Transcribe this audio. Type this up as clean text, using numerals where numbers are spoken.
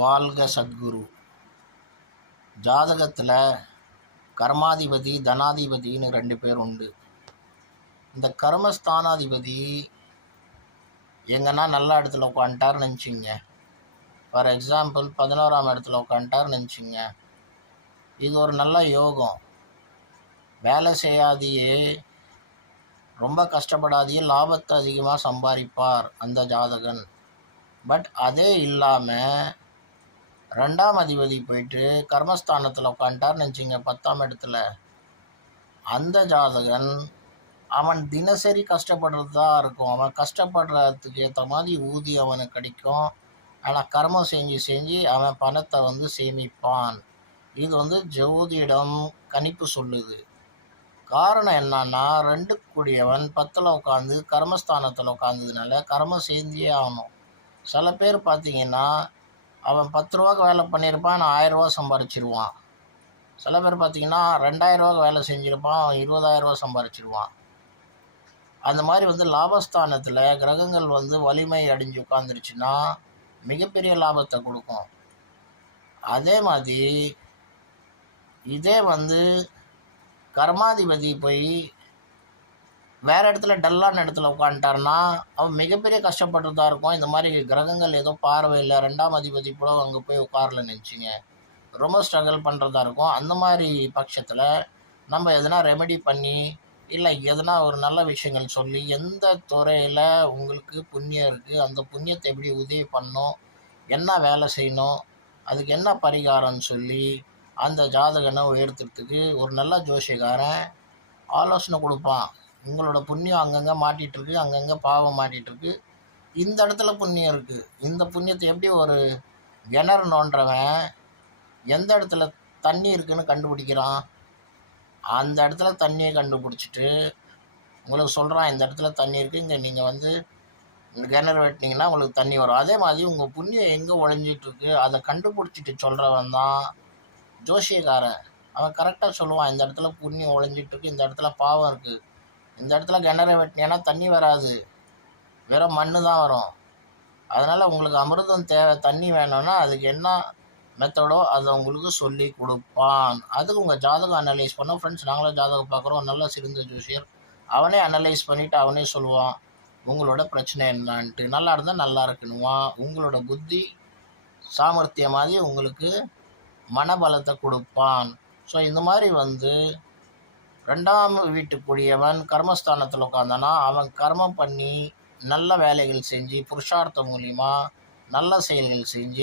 வாழ்க சத்குரு. ஜாதகத்தில் கர்மாதிபதி தனாதிபதினு 2 பேர் உண்டு. இந்த கர்மஸ்தானாதிபதி எங்கன்னா நல்ல இடத்துல உட்காந்துட்டார்னு நினச்சிங்க. ஃபார் எக்ஸாம்பிள் 11ஆம் இடத்துல உட்காந்துட்டார்னு நினச்சிங்க. இது ஒரு நல்ல யோகம். வேலை செய்யாதையே, ரொம்ப கஷ்டப்படாதையே லாபத்தை அதிகமாக சம்பாதிப்பார் அந்த ஜாதகன். பட் அதே இல்லாமல் 2ஆம் அதிபதி போயிட்டு கர்மஸ்தானத்தில் உட்காந்துட்டார்னு நினச்சிங்க 10ஆம் இடத்துல. அந்த ஜாதகன் அவன் தினசரி கஷ்டப்படுறது தான் இருக்கும். அவன் கஷ்டப்படுறதுக்கு ஏற்ற மாதிரி ஊதியம் அவனுக்கு கிடைக்கும். ஆனால் கர்மம் செஞ்சு அவன் பணத்தை சேமிப்பான். இது ஜோதிடம் கணிப்பு சொல்லுது. காரணம் என்னன்னா, 2 கூடியவன் 10ல் உட்காந்து கர்மஸ்தானத்தில் உட்காந்ததுனால கர்மம் செஞ்சே ஆகணும். சில பேர் பார்த்தீங்கன்னா, அவன் 10 ரூபாய்க்கு வேலை பண்ணியிருப்பான், நான் 1000 ரூபா சம்பாரிச்சிருவான். சில பேர் பார்த்தீங்கன்னா 2000 ரூபாய்க்கு வேலை செஞ்சுருப்பான், அவன் 20,000 ரூபா சம்பாரிச்சிருவான். அந்த மாதிரி லாபஸ்தானத்தில் கிரகங்கள் வலிமை அடைஞ்சு உட்காந்துருச்சுன்னா மிகப்பெரிய லாபத்தை கொடுக்கும். அதே மாதிரி இதே கர்மாதிபதி போய் வேறு இடத்துல டல்லான இடத்துல உட்காந்துட்டார்னா அவன் மிகப்பெரிய கஷ்டப்பட்டுதான் இருக்கும். இந்த மாதிரி கிரகங்கள் ஏதோ பார்வையில் 2ஆம் அதிபதி கூட அங்கே போய் உட்காரலன்னு நினச்சிங்க, ரொம்ப ஸ்ட்ரகிள் பண்ணுறதா இருக்கும். அந்த மாதிரி பட்சத்தில் நம்ம எதனா ரெமெடி பண்ணி, இல்லை எதனா ஒரு நல்ல விஷயங்கள் சொல்லி, எந்த துறையில் உங்களுக்கு புண்ணியம் இருக்குது, அந்த புண்ணியத்தை எப்படி உதவி பண்ணணும், என்ன வேலை செய்யணும், அதுக்கு என்ன பரிகாரம்னு சொல்லி அந்த ஜாதகனை உயர்த்துறதுக்கு ஒரு நல்ல ஜோசியக்காரன் ஆலோசனை கொடுப்பான். உங்களோட புண்ணியம் அங்கங்கே மாட்டிகிட்ருக்கு, அங்கங்கே பாவம் மாட்டிகிட்ருக்கு, இந்த இடத்துல புண்ணியம் இருக்குது, இந்த புண்ணியத்தை எப்படி ஒரு கிணறு நோண்டுறவன் எந்த இடத்துல தண்ணி இருக்குதுன்னு கண்டுபிடிக்கிறான், அந்த இடத்துல தண்ணியை கண்டுபிடிச்சிட்டு உங்களுக்கு சொல்கிறான், இந்த இடத்துல தண்ணி இருக்குது, இங்கே நீங்கள் கிணறு வெட்டினீங்கன்னா உங்களுக்கு தண்ணி வரும். அதே மாதிரி உங்கள் புண்ணியம் எங்கே ஒழிஞ்சிட்ருக்கு அதை கண்டுபிடிச்சிட்டு சொல்கிறவன் தான் ஜோசியக்காரன். அவன் கரெக்டாக சொல்லுவான், இந்த இடத்துல புண்ணியம் ஒழிஞ்சிட்ருக்கு, இந்த இடத்துல பாவம் இருக்குது, இந்த இடத்துல கிணறு வெட்டினேன்னா தண்ணி வராது, வெறும் மண்ணு தான் வரும். அதனால் உங்களுக்கு அமிர்தம் தேவை, தண்ணி வேணும்னா அதுக்கு என்ன மெத்தடோ அதை உங்களுக்கு சொல்லி கொடுப்பான். அதுக்கு உங்கள் ஜாதகம் அனலைஸ் பண்ணோம். ஃப்ரெண்ட்ஸ், நாங்களும் ஜாதகம் பார்க்குறோம். நல்ல சிறந்த ஜோசியர், அவனே அனலைஸ் பண்ணிவிட்டு அவனே சொல்லுவான் உங்களோட பிரச்சனை என்னான்ட்டு. நல்லா இருந்தால் நல்லா இருக்கணுவான். உங்களோட புத்தி சாமர்த்தியம் மாதிரி உங்களுக்கு மனபலத்தை கொடுப்பான். ஸோ இந்த மாதிரி 2ஆம் வீட்டுக்குரியவன் கர்மஸ்தானத்தில் உட்காந்தானா அவன் கர்மம் பண்ணி நல்ல வேலைகள் செஞ்சு புருஷார்த்தம் மூலிமா நல்ல செயல்கள் செஞ்சு